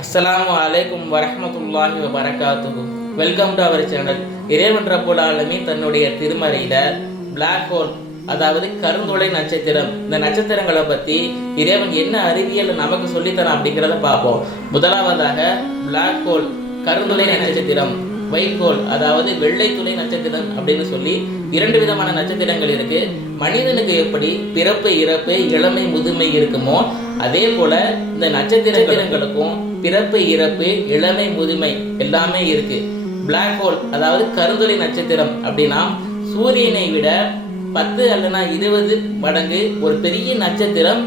அஸ்ஸலாமு அலைக்கும் வரஹ்மத்துல்லாஹி வபரகாத்துஹு. Welcome to our channel. இறைவன் ரப்புல் ஆலமீன் தன்னுடைய திருமறையில பிளாக் ஹோல், அதாவது கருந்துளை நட்சத்திரம், இந்த நட்சத்திரங்களை பத்தி இறைவன் என்ன அறிவியல் நமக்கு சொல்லித்தரான் அப்படிங்கிறத பார்ப்போம். முதலாவதாக பிளாக் ஹோல், கருந்துளை நட்சத்திரம், ஒயிட் ஹோல், அதாவது வெள்ளை துளை நட்சத்திரம் அப்படின்னு சொல்லி இரண்டு விதமான நட்சத்திரங்கள் இருக்கு. மனிதனுக்கு எப்படி பிறப்பு இறப்பு இளமை முதுமை இருக்குமோ அதே போல இந்த நட்சத்திரங்களுக்கும் பிறப்பு இறப்பு இளமை முதுமை எல்லாமே இருக்கு. பிளாக் ஹோல், அதாவது கருந்துளை நட்சத்திரம் அப்படின்னா சூரியனை விட 10 அல்லனா 20 மடங்கு ஒரு பெரிய நட்சத்திரம்,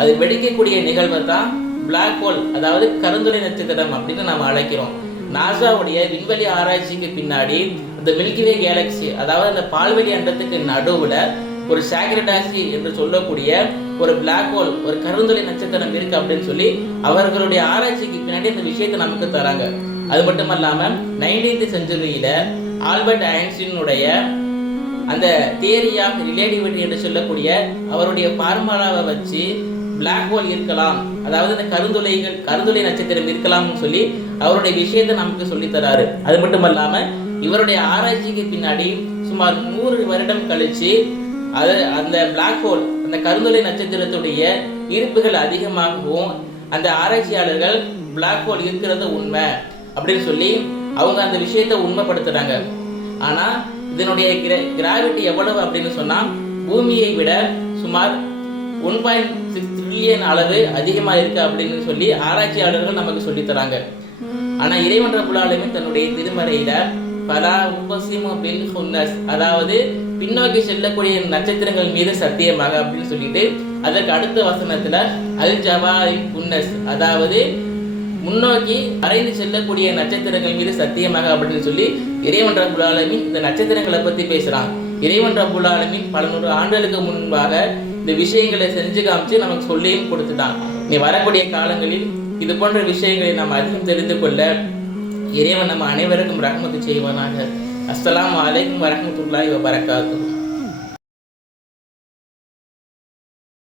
அது வெடிக்கக்கூடிய நிகழ்வை தான் பிளாக் ஹோல், அதாவது கருந்துளை நட்சத்திரம் அப்படின்னு நாம் அழைக்கிறோம். நாசாவுடைய விண்வெளி ஆராய்ச்சிக்கு பின்னாடி இந்த மில்கிவே கேலக்சி, அதாவது அந்த பால்வெளி அண்டத்துக்கு நடுவுல ஒரு சாக்ரடாசி என்று சொல்லக்கூடிய ஒரு பிளாக் ஹோல், ஒரு கருந்துளை நட்சத்திரம் இருக்கு அப்படின்னு சொல்லி அவர்களுடைய ஆராய்ச்சிக்கு பின்னாடி இந்த விஷயத்தை நமக்கு தராங்க. அது மட்டும் இல்லாம 19th செஞ்சுரியில ஆல்பர்ட் ஐன்ஸ்டீனுடைய அந்த தியரி ஆஃப் ரிலேட்டிவிட்டி என்று சொல்லக்கூடிய அவருடைய ஃபார்முலாவை வச்சு பிளாக் ஹோல் இருக்கலாம், அதாவது இந்த கருந்துளை நட்சத்திரம் இருக்கலாம்னு சொல்லி அவருடைய விஷயத்தை நமக்கு சொல்லித்தராரு. அது மட்டும் இல்லாம இவருடைய ஆராய்ச்சிக்கு பின்னாடி சுமார் 100 வருடம் கழிச்சு அந்த பிளாக் ஹோல், அந்த கருந்துளை நட்சத்திரத்துடைய இருப்புகள் அதிகமாகவும் அந்த ஆராய்ச்சியாளர்கள் பிளாக் ஹோல் இருக்கிறது உண்மை அப்படின்னு சொல்லி அவங்க அந்த விஷயத்தை உண்மைப்படுத்துறாங்க. ஆனா இதனுடைய கிராவிட்டி எவ்வளவு அப்படின்னு சொன்னா பூமியை விட சுமார் 1.6 ட்ரில்லியன் அளவு அதிகமா இருக்கு அப்படின்னு சொல்லி ஆராய்ச்சியாளர்கள் நமக்கு சொல்லி தராங்க. ஆனா இறைவன் ரப்புல் ஆலமீன் தன்னுடைய திருமறையில பலா உபசிமு பில் ஹுன்னஸ், அதாவது பின்னோக்கி செல்லக்கூடிய நட்சத்திரங்கள் மீது சத்தியமாக அப்படின்னு சொல்லிட்டு அதற்கு அடுத்த வசனத்துல அல் ஜவாரின் ஹுன்னஸ், அதாவது முன்னோக்கி மறைந்து செல்லக்கூடிய நட்சத்திரங்கள் மீது சத்தியமாக அப்படின்னு சொல்லி இறைவன் ரப்புல் ஆலமீன் இந்த நட்சத்திரங்களை பத்தி பேசுறான். இறைவன் ரப்புல் ஆலமீன் பல 100 ஆண்டுகளுக்கு முன்பாக இந்த விஷயங்களை செஞ்சு காமிச்சு நமக்கு சொல்லியும் கொடுத்துட்டான். நீ வரக்கூடிய காலங்களில் இது போன்ற விஷயங்களை நாம் அதிகம் தெரிந்து கொள்ள இறைவன் நம்ம அனைவருக்கும் ரஹ்மத்து செய்வானாக. அஸ்ஸலாமு அலைக்கும் வரஹ்மத்துல்லாஹி வபரகாத்துஹு.